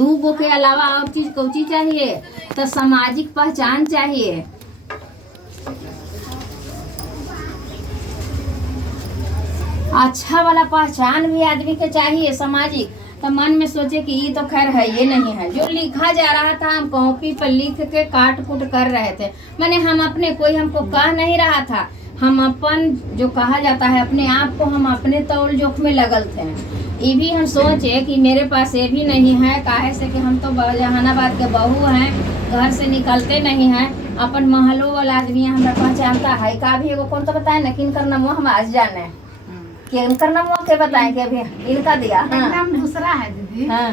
दो गो के अलावा और चीज कौची चाहिए? तो सामाजिक पहचान चाहिए। अच्छा वाला पहचान भी आदमी के चाहिए सामाजिक। तो मन में सोचे कि ये तो खैर है, ये नहीं है। जो लिखा जा रहा था हम कॉपी पर लिख के काट कुट कर रहे थे, माने हम अपने, कोई हमको कह नहीं रहा था, हम अपन जो कहा जाता है अपने आप को हम अपने तौल जोख में लगल थे। ये भी हम सोचे कि मेरे पास ये भी नहीं है, काहे से कि हम तो जहानाबाद के बहू हैं, घर से निकलते नहीं हैं। अपन महलों वाला आदमी हमरा पहचानता है का भी एगो कौन तो बताए न किन करना मुँह हम आज जाने कि इनका नाम के बताएं कि अभी इनका दिया। हाँ। नाम दूसरा है दीदी। हाँ।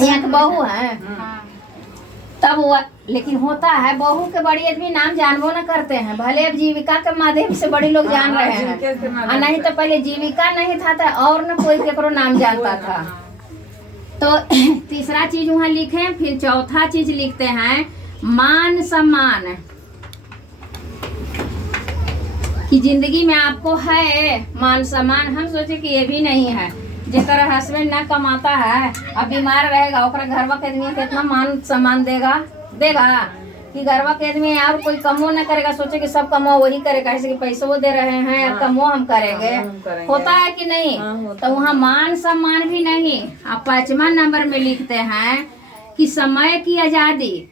यहाँ के बहू है। हाँ। तब वो लेकिन होता है बहू के बड़ी आदमी नाम जानबो न करते हैं, भले अब जीविका के माध्यम से बड़ी लोग जान रहे हैं, और नहीं तो पहले जीविका नहीं था तो और न कोई केकरो नाम जानता था। तो तीसरा चीज वहाँ लिखे। फिर चौथा चीज लिखते हैं मान सम्मान, कि जिंदगी में आपको है मान सम्मान। हम सोचे कि ये भी नहीं है। जेकर हस्बैंड ना कमाता है अब बीमार रहेगा, ओकरा घरवा के आदमी कितना मान सम्मान देगा कि घरवा के आदमी और कोई कमो ना करेगा, सोचे कि सब कमो वही करेगा, ऐसे कि पैसे वो दे रहे हैं अब कमो हम करेंगे। होता है कि नहीं? तो वहाँ मान सम्मान भी नहीं। अब 5वां नंबर में लिखते हैं कि समय की आजादी,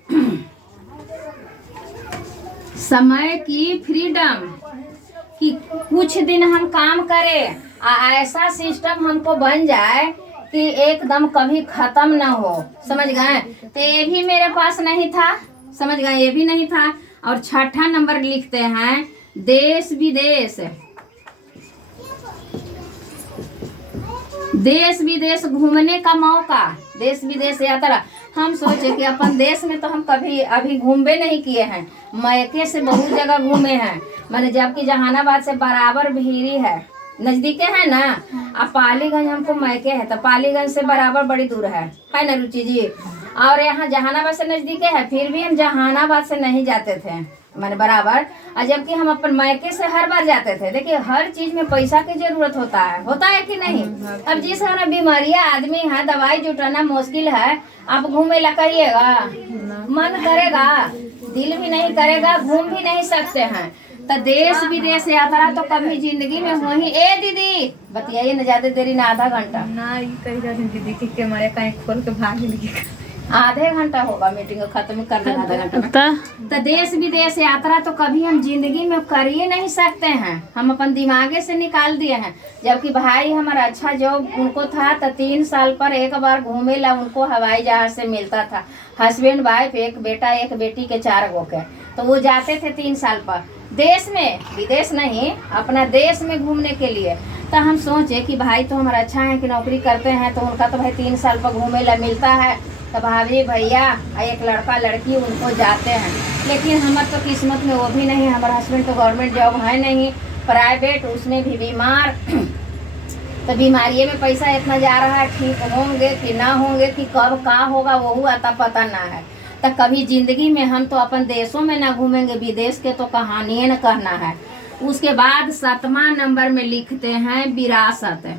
समय की फ्रीडम, कि कुछ दिन हम काम करें, ऐसा सिस्टम हमको बन जाए कि एकदम कभी खत्म ना हो। समझ गए? तो ये भी मेरे पास नहीं था। समझ गए? ये भी नहीं था। और 6ठा नंबर लिखते हैं देश विदेश, देश विदेश घूमने का मौका, देश विदेश यात्रा। हम सोचे कि अपन देश में तो हम कभी अभी घूमे नहीं किए हैं, मैके से बहुत जगह घूमे हैं, मैंने जबकि जहानाबाद से बराबर भीरी है, नजदीके है ना। अब पालीगंज हमको मैके है तो पालीगंज से बराबर बड़ी दूर है ना रुचि जी। और यहाँ जहानाबाद से नजदीके है, फिर भी हम जहानाबाद से नहीं जाते थे मैंने बराबर, और जबकि हम अपन मैके से हर बार जाते थे। देखिए हर चीज में पैसा की जरूरत होता है कि नहीं? अब जिस है ना बीमारियां आदमी है, दवाई जुटाना मुश्किल है, आप घूमे ला करिएगा, मन करेगा, दिल भी नहीं करेगा, घूम भी नहीं सकते हैं। तो देश विदेश यात्रा तो कभी जिंदगी में हो ही। ए दीदी बतियाइए न, ज्यादा देरी ना, आधा घंटा ना ये कही जाती दीदी कि कैमरे कहीं खोल के भाग गई, आधे घंटा होगा मीटिंग खत्म कर देना, आधा घंटा। तो देश विदेश यात्रा तो कभी हम जिंदगी में कर ही नहीं सकते हैं, हम अपन दिमागे से निकाल दिए हैं। जबकि भाई हमारा अच्छा जॉब उनको था तो 3 साल पर एक बार घूमे ला उनको हवाई जहाज से मिलता था। हस्बैंड वाइफ, एक बेटा एक बेटी के 4 गो के, तो वो जाते थे 3 साल पर देश में, विदेश नहीं, अपना देश में घूमने के लिए। तो हम सोचे कि भाई तो हमारा अच्छा है कि नौकरी करते हैं, तो उनका तो भाई 3 साल पर घूमे ला मिलता है, तो भाभी भैया एक लड़का लड़की उनको जाते हैं। लेकिन हमारे तो किस्मत में वो भी नहीं, हमारा हस्बैंड तो गवर्नमेंट जॉब है नहीं, प्राइवेट, उसमें भी बीमार। तो बीमारी में पैसा इतना जा रहा है, ठीक होंगे कि ना होंगे कि कब का होगा वो आता पता ना है। तो कभी जिंदगी में हम तो अपन देशों में ना घूमेंगे, विदेश के तो कहानी न कहना है। उसके बाद 7वां नंबर में लिखते हैं विरासत।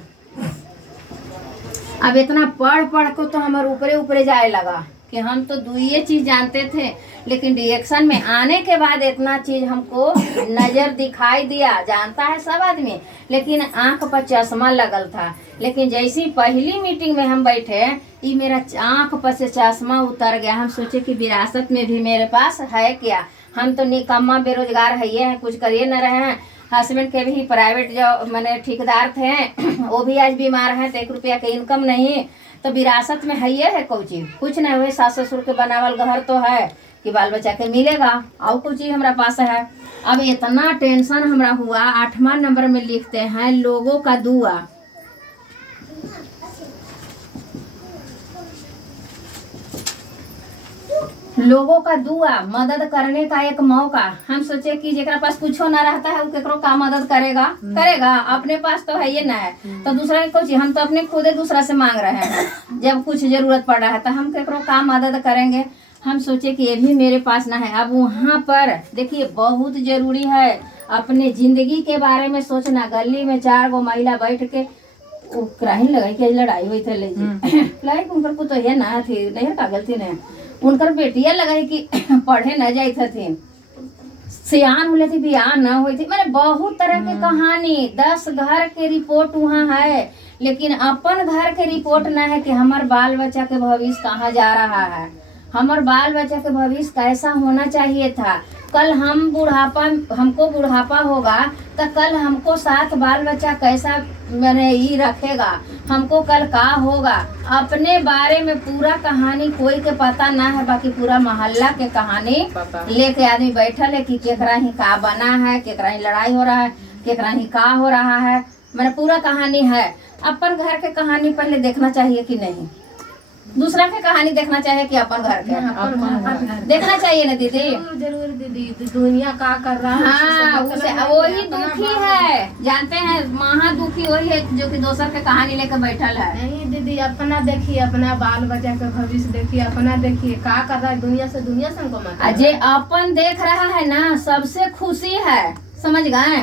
अब इतना पढ़ को तो हमारे ऊपरे जाए लगा कि हम तो 2 चीज जानते थे, लेकिन रिएक्शन में आने के बाद इतना चीज हमको नजर दिखाई दिया। जानता है सब आदमी, लेकिन आंख पर चश्मा लगल था। लेकिन जैसी पहली मीटिंग में हम बैठे, ये मेरा आंख पर से चश्मा उतर गया। हम सोचे कि विरासत में भी मेरे पास है क्या, हम तो निकम्मा बेरोजगार है, ये है, कुछ करिए न रहे हैं। हस्बैंड के भी प्राइवेट जॉब मैंने ठेकेदार थे, वो भी आज बीमार हैं, तो 1 रुपया के इनकम नहीं। तो विरासत में है ये है कोची, कुछ नहीं हुए, सास ससुर के बनावल घर तो है कि बाल बच्चा के मिलेगा, और कुछ चीज हमारा पास है। अब इतना टेंशन हमरा हुआ। 8वां नंबर में लिखते हैं लोगों का दुआ। लोगों का दुआ, मदद करने का एक मौका। हम सोचे कि जेकरा पास कुछो ना रहता है वो केकरो का मदद करेगा, अपने पास तो है ये ना है, तो दूसरा के कुछ, हम तो अपने खुदे दूसरा से मांग रहे हैं। जब कुछ जरूरत पड़ रहा है तो हम केकरो का मदद करेंगे। हम सोचे कि ये भी मेरे पास ना है। अब वहाँ पर देखिए बहुत जरूरी है अपने जिंदगी के बारे में सोचना। गली में 4 गो महिला बैठ के वो कराही लगाई के लड़ाई हुई थे ले लाई उनकर को तो है ना थी नहीं का गलती ने उनकर बेटिया लगाई कि पढ़े न जाई थी सियान हुए थी बियाह न हुई थी मैंने बहुत तरह के कहानी 10 घर के रिपोर्ट वहाँ है लेकिन अपन घर के रिपोर्ट न है कि हमार बाल बच्चा के भविष्य कहाँ जा रहा है हमार बाल बच्चा के भविष्य कैसा होना चाहिए था कल हम बुढ़ापा हमको बुढ़ापा होगा तो कल हमको साथ बाल बच्चा कैसा मैंने ये रखेगा हमको कल का होगा अपने बारे में पूरा कहानी कोई के पता ना है बाकी पूरा मोहल्ला के कहानी लेके आदमी बैठल है कि केकरा ही का बना है केकरा ही लड़ाई हो रहा है केकरा ही का हो रहा है मैंने पूरा कहानी है अपन घर के कहानी पहले देखना चाहिए कि नहीं दूसरा के कहानी देखना चाहिए कि अपन घर के देखना चाहिए ना दीदी जरूर दीदी दुनिया का कर रहा है हाँ उसे वही दुखी है जानते हैं महा दुखी वही है जो कि दूसर के कहानी लेकर बैठल है नहीं दीदी अपना देखिए अपना बाल बच्चा का भविष्य देखिए अपना देखिए का कर रहा है दुनिया से हमको मत जे अपन देख रहा है ना सबसे खुशी है समझ गए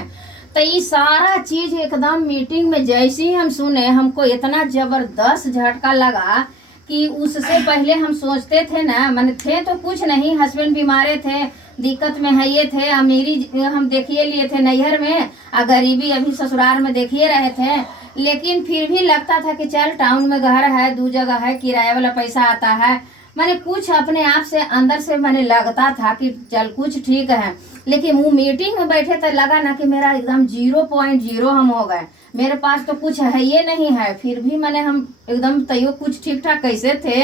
तो ये सारा चीज एकदम मीटिंग में जैसे ही हम सुने हमको इतना जबरदस्त झटका लगा कि उससे पहले हम सोचते थे ना मैंने थे तो कुछ नहीं हस्बैंड बीमारे थे दिक्कत में है ये थे अमीरी हम देखिए लिए थे नैहर में और गरीबी अभी ससुराल में देखिए रहे थे लेकिन फिर भी लगता था कि चल टाउन में घर है 2 जगह है किराया वाला पैसा आता है मैंने कुछ अपने आप से अंदर से मैंने लगता था कि चल कुछ ठीक है लेकिन वो मीटिंग में बैठे तो लगा ना कि मेरा एकदम 0.0 हम हो गए मेरे पास तो कुछ है ये नहीं है फिर भी मैंने हम एकदम तैयो कुछ ठीक ठाक कैसे थे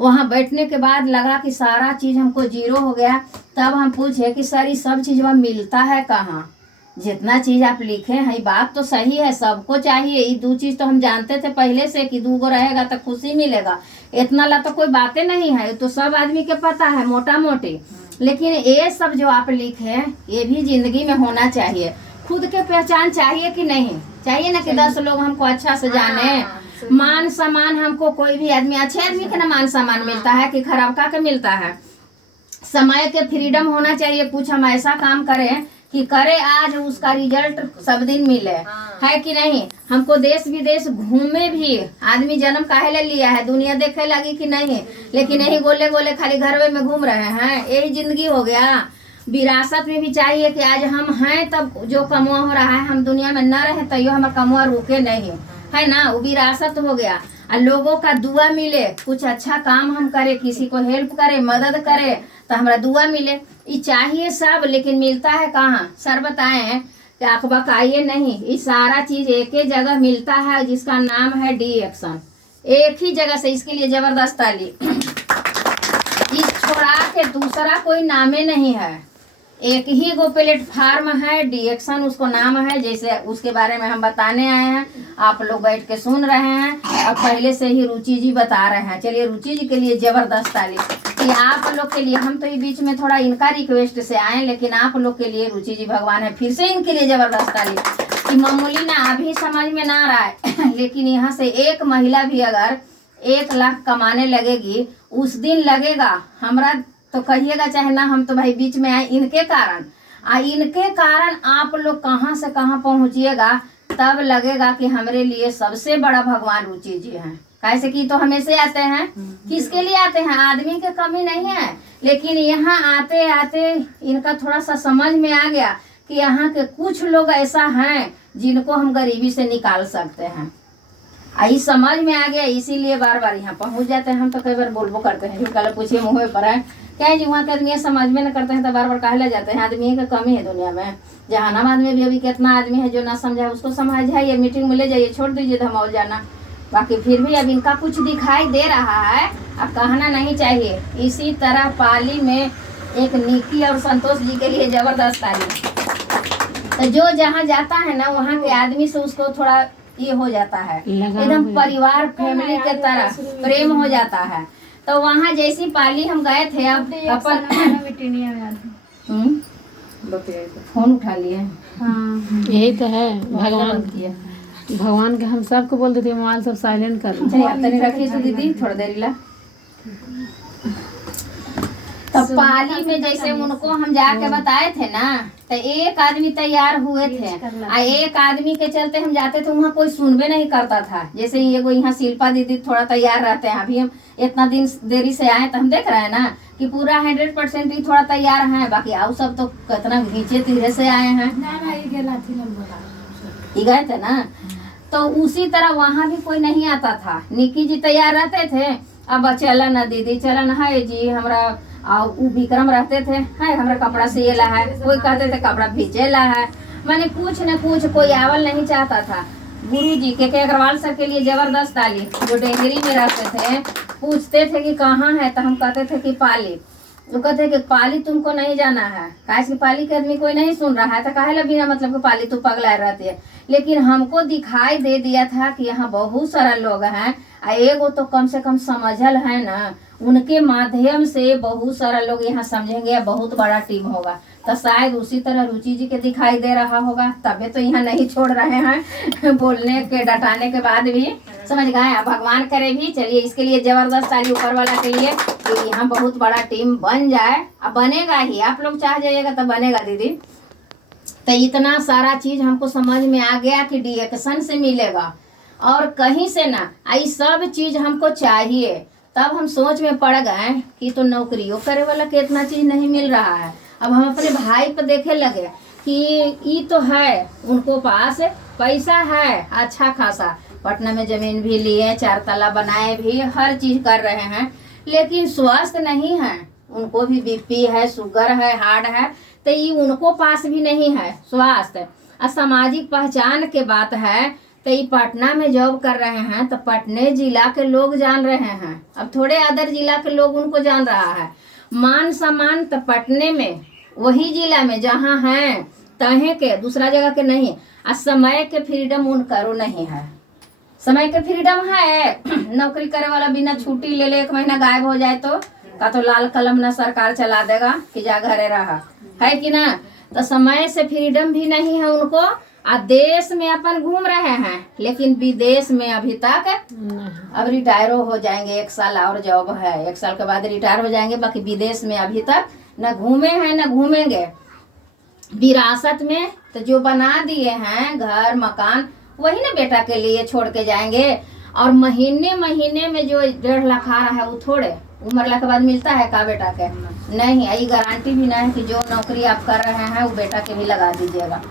वहाँ बैठने के बाद लगा कि सारा चीज़ हमको 0 हो गया तब हम पूछे कि सर ये सब चीज़ वहाँ मिलता है कहाँ जितना चीज़ आप लिखे हैं बात तो सही है सबको चाहिए ये 2 चीज़ तो हम जानते थे पहले से कि 2 गो रहेगा तो खुशी मिलेगा इतना ला तो कोई बातें नहीं है तो सब आदमी के पता है मोटा मोटी लेकिन ये सब जो आप लिखे ये भी जिंदगी में होना चाहिए खुद के पहचान चाहिए कि नहीं चाहिए ना कि 10 लोग हमको अच्छा से जाने मान सम्मान हमको कोई भी आदमी अच्छे आदमी के ना मान सम्मान मिलता है कि खराब का के मिलता है समय के फ्रीडम होना चाहिए कुछ हम ऐसा काम करें कि करे आज उसका रिजल्ट सब दिन मिले है कि नहीं हमको देश विदेश घूमे भी आदमी जन्म काहे ले लिया है दुनिया देखे लगी कि नहीं लेकिन यही गोले गोले खाली घर में घूम रहे हैं यही जिंदगी हो गया विरासत में भी चाहिए कि आज हम हैं तब जो कमुआ हो रहा है हम दुनिया में न रहे तो हमारा कमुआ रुके नहीं है ना वो विरासत हो गया और लोगों का दुआ मिले कुछ अच्छा काम हम करे किसी को हेल्प करे मदद करे तो हमारा दुआ मिले ये चाहिए सब लेकिन मिलता है कहाँ सर बताएं कि अखबकाइए नहीं ये सारा चीज एक ही जगह मिलता है जिसका नाम है डी एक्शन एक ही जगह से इसके लिए जबरदस्त ताली इस छोड़ा के दूसरा कोई नामे नहीं है एक ही गो प्लेटफार्म है डी एक्शन उसको नाम है जैसे उसके बारे में हम बताने आए हैं आप लोग बैठ के सुन रहे हैं और पहले से ही रुचि जी बता रहे हैं चलिए रुचि जी के लिए जबरदस्त ताली कि आप लोग के लिए हम तो ये बीच में थोड़ा इनका रिक्वेस्ट से आए लेकिन आप लोग के लिए रुचि जी भगवान है फिर से इनके लिए जबरदस्त ताली कि मामूली ना अभी समझ में ना आ रहा है लेकिन यहाँ से एक महिला भी अगर 1 लाख कमाने लगेगी उस दिन लगेगा हमरा तो कहिएगा चाहे ना हम तो भाई बीच में आए इनके कारण आप लोग कहाँ से कहाँ पहुँचिएगा तब लगेगा कि हमारे लिए सबसे बड़ा भगवान रुचि जी हैं कैसे कि तो हमेशा आते हैं किसके लिए आते हैं आदमी के कमी नहीं है लेकिन यहाँ आते आते इनका थोड़ा सा समझ में आ गया कि यहाँ के कुछ लोग ऐसा हैं जिनको हम गरीबी से निकाल सकते हैं आई समझ में आ गया इसीलिए बार बार यहाँ पहुँच जाते हैं हम तो कई बार बोलबो करते हैं कल पूछिए मुँह पर है क्या जी वहाँ के आदमी समझ में न करते हैं तो बार बार कहले जाते हैं आदमी की कमी है दुनिया में जहानाबाद में भी अभी कितना आदमी है जो ना समझा उसको समझाइए मीटिंग में ले जाइए छोड़ दीजिए धमौल जाना बाकी फिर भी अब इनका कुछ दिखाई दे रहा है अब कहना नहीं चाहिए इसी तरह पाली में एक निकी और संतोष जी के लिए जबरदस्त ताली तो जो जहाँ जाता है ना वहाँ के आदमी से उसको थोड़ा ये हो जाता है एकदम परिवार फैमिली के तरह प्रेम हो जाता है तो वहाँ जैसी पाली हम गए थे अब अपन फोन उठा लिए यही तो है भगवान के हम सबको बोल देते मोबाइल सब साइलेंट कर रखिए तो दीदी थोड़ा देर ला तो पाली में जैसे उनको हम जाके बताए थे ना, तो एक आदमी तैयार हुए थे आ एक आदमी के चलते हम जाते थे, वहाँ कोई सुनबे नहीं करता था। जैसे ये कोई यहाँ शिल्पा दीदी थोड़ा तैयार रहते हैं, अभी हम इतना दिन देरी से आए तो हम देख रहे हैं ना कि पूरा 100% ही थोड़ा तैयार हैं, बाकी आओ सब तो कितना घींचे धीरे से आए हैं। ये गए थे ना, तो उसी तरह वहाँ भी कोई नहीं आता था। निकी जी तैयार रहते थे, अब चला ना दीदी चला ना है जी हमरा, उ विक्रम रहते थे है हमरा कपड़ा सिएला है, कोई कहते थे कपड़ा भीचेला है, मैंने कुछ न कुछ कोई आवल नहीं चाहता था। गुरु जी के अग्रवाल सर के लिए जबरदस्त आली, जो डेंगरी में रहते थे, पूछते थे कि कहाँ है, तो हम कहते थे कि पाली। वो कहते कि पाली तुमको नहीं जाना है, काहे कि पाली के आदमी कोई नहीं सुन रहा है, तो काहे ला बिना मतलब कि पाली तू पगला रहती है। लेकिन हमको दिखाई दे दिया था कि यहाँ बहुत सारा लोग हैं, एगो तो कम से कम समझल है ना, उनके माध्यम से बहुत सारा लोग यहाँ समझेंगे, बहुत बड़ा टीम होगा। तो शायद उसी तरह रुचि जी के दिखाई दे रहा होगा, तबे तो यहाँ नहीं छोड़ रहे हैं बोलने के डटाने के बाद भी, समझ गए। अब भगवान करे भी, चलिए इसके लिए जबरदस्त ताली ऊपर वाला के लिए कि यहाँ बहुत बड़ा टीम बन जाए। अब बनेगा ही, आप लोग चाह जाइएगा तो बनेगा दीदी। तो इतना सारा चीज हमको समझ में आ गया कि डिएक्शन से मिलेगा और कहीं से ना, आई सब चीज हमको चाहिए। तब हम सोच में पड़ गए कि तो नौकरियों करे वाला के इतना चीज नहीं मिल रहा है। अब हम अपने भाई पे देखे लगे कि ये तो है, उनको पास पैसा है अच्छा खासा, पटना में जमीन भी लिए, 4 ताला बनाए भी, हर चीज कर रहे हैं, लेकिन स्वस्थ नहीं है। उनको भी बीपी है, शुगर है, हार्ट है, तो ये उनको पास भी नहीं है स्वास्थ्य। और सामाजिक पहचान के बात है, तो ये पटना में जॉब कर रहे हैं, तो पटने जिला के लोग जान रहे हैं, अब थोड़े अदर जिला के लोग उनको जान रहा है। मान सम्मान तो पटने में, वही जिला में जहाँ हैं तहें के, दूसरा जगह के नहीं। और समय के फ्रीडम उनकरो नहीं है, समय के फ्रीडम है नौकरी करे वाला बिना छुट्टी ले ले 1 महीना गायब हो जाए तो का तो लाल कलम ना सरकार चला देगा कि जा घरे रहा, है कि ना। तो समय से फ्रीडम भी नहीं है उनको। आ देश में अपन घूम रहे हैं, लेकिन विदेश में अभी तक, अब रिटायर हो जाएंगे, 1 साल और जॉब है, 1 साल के बाद रिटायर हो जाएंगे, बाकी विदेश में अभी तक न घूमे हैं न घूमेंगे। विरासत में तो जो बना दिए हैं घर मकान, वही ना बेटा के लिए छोड़ के जाएंगे। और महीने महीने में जो 1.5 लाख आ रहा है, वो थोड़े उम्र के बाद मिलता है का बेटा के? नहीं, यही गारंटी भी नहीं है कि जो नौकरी आप कर रहे हैं वो बेटा के भी लगा दीजिएगा।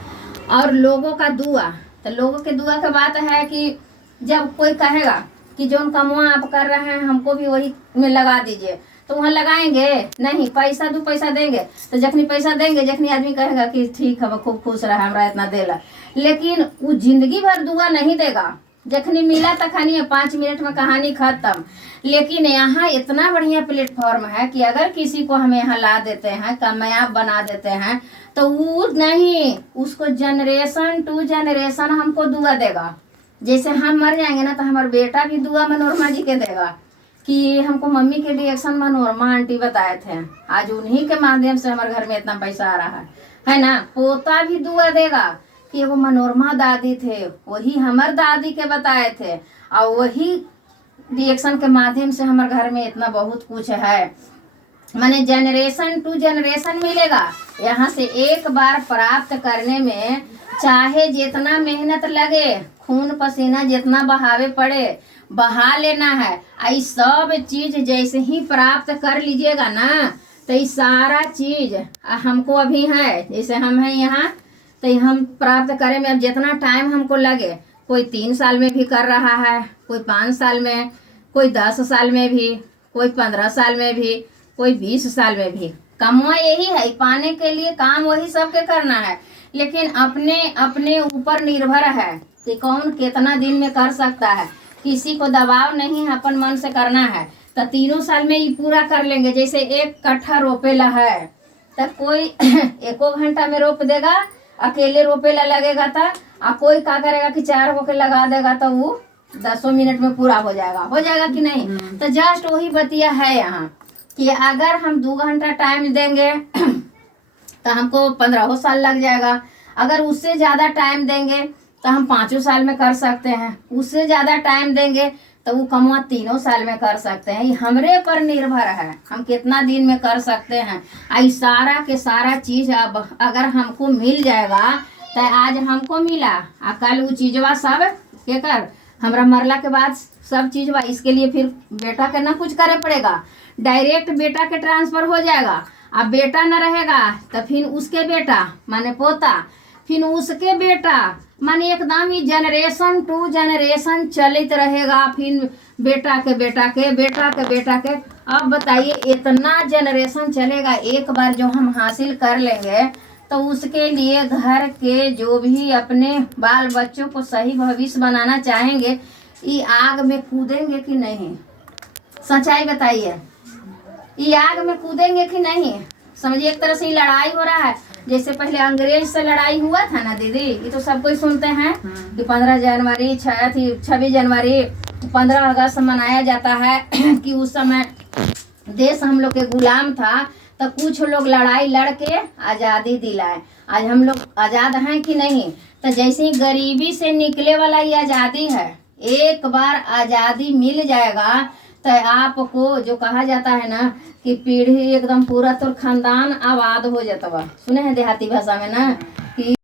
और लोगों का दुआ, तो लोगों के दुआ की बात है कि जब कोई कहेगा कि जो कमुआ आप कर रहे हैं हमको भी वही में लगा दीजिए, तो वहाँ लगाएंगे नहीं। पैसा 2 पैसा देंगे, तो जखनी पैसा देंगे, जखनी आदमी कहेगा कि ठीक है खूब खुश रहा हमरा इतना देला, लेकिन वो जिंदगी भर दुआ नहीं देगा। जखनी मिला तखनी 5 मिनट में कहानी खत्म। लेकिन यहाँ इतना बढ़िया प्लेटफॉर्म है कि अगर किसी को हम यहाँ ला देते हैं, कामयाब बना देते हैं, तो वो नहीं, उसको जनरेशन टू जनरेशन हमको दुआ देगा। जैसे हम मर जाएंगे ना, तो हमारा बेटा भी दुआ मनोरमा जी के देगा कि हमको मम्मी के डिएक्शन मनोरमा आंटी बताए थे, आज उन्हीं के माध्यम से हमारे घर में इतना पैसा आ रहा है ना। पोता भी दुआ देगा कि वो मनोरमा दादी थे, वही हमार दादी के बताए थे, और वही डिएक्शन के माध्यम से हमारे घर में इतना बहुत कुछ है। माने जनरेशन टू जनरेशन मिलेगा। यहाँ से एक बार प्राप्त करने में चाहे जितना मेहनत लगे, खून पसीना जितना बहावे पड़े, बहा लेना है। आई सब चीज जैसे ही प्राप्त कर लीजिएगा ना, तो ये सारा चीज हमको अभी है, जैसे हम हैं यहाँ, तो हम प्राप्त करें में अब जितना टाइम हमको लगे, कोई 3 साल में भी कर रहा है, कोई 5 साल में, कोई 10 साल में भी, कोई 15 साल में भी, कोई 20 साल में भी। कमवा यही है, पाने के लिए काम वही सबके करना है, लेकिन अपने अपने ऊपर निर्भर है कि कौन कितना दिन में कर सकता है। किसी को दबाव नहीं है, अपन मन से करना है तो 3 साल में ये पूरा कर लेंगे। जैसे 1 कट्ठा रोपेला है, तो कोई 1 घंटा में रोप देगा, अकेले रोपेला लगेगा, था और कोई क्या करेगा कि 4 गो के लगा देगा, तो वो 10 मिनट में पूरा हो जाएगा कि नहीं। तो जस्ट वही बतिया है यहाँ कि अगर हम 2 घंटा टाइम देंगे तो हमको 15 साल लग जाएगा। अगर उससे ज़्यादा टाइम देंगे तो हम 5 साल में कर सकते हैं, उससे ज़्यादा टाइम देंगे तो वो कमवा 3 साल में कर सकते हैं। ये हमरे पर निर्भर है, हम कितना दिन में कर सकते हैं। आई सारा के सारा चीज अब अगर हमको मिल जाएगा तो आज हमको मिला आ कल वो चीजवा सब के कर हमरा मरला के बाद सब चीज बा। इसके लिए फिर बेटा के ना कुछ करे पड़ेगा, डायरेक्ट बेटा के ट्रांसफर हो जाएगा। अब बेटा न रहेगा तो फिर उसके बेटा माने पोता, फिर उसके बेटा माने एकदम ही जनरेशन टू जनरेशन चलित रहेगा। फिर बेटा के बेटा के बेटा के बेटा के। अब बताइए इतना जनरेशन चलेगा। एक बार जो हम हासिल कर लेंगे तो उसके लिए घर के जो भी अपने बाल बच्चों को सही भविष्य बनाना चाहेंगे, ये आग में कूदेंगे कि नहीं? सच्चाई बताइए, ये आग में कूदेंगे कि नहीं? समझिए एक तरह से ये लड़ाई हो रहा है। जैसे पहले अंग्रेज से लड़ाई हुआ था ना दीदी, ये तो सब कोई सुनते हैं कि 15 जनवरी 26 जनवरी 15 अगस्त मनाया जाता है कि उस समय देश हम लोग के गुलाम था, तो कुछ लोग लड़ाई लड़ के आज़ादी दिलाए। आज हम लोग आज़ाद हैं कि नहीं? तो जैसे ही गरीबी से निकले वाला ये आज़ादी है, एक बार आज़ादी मिल जाएगा तो आपको जो कहा जाता है ना कि पीढ़ी एकदम पूरा तो खानदान आबाद हो जाता। सुने हैं देहाती भाषा में ना कि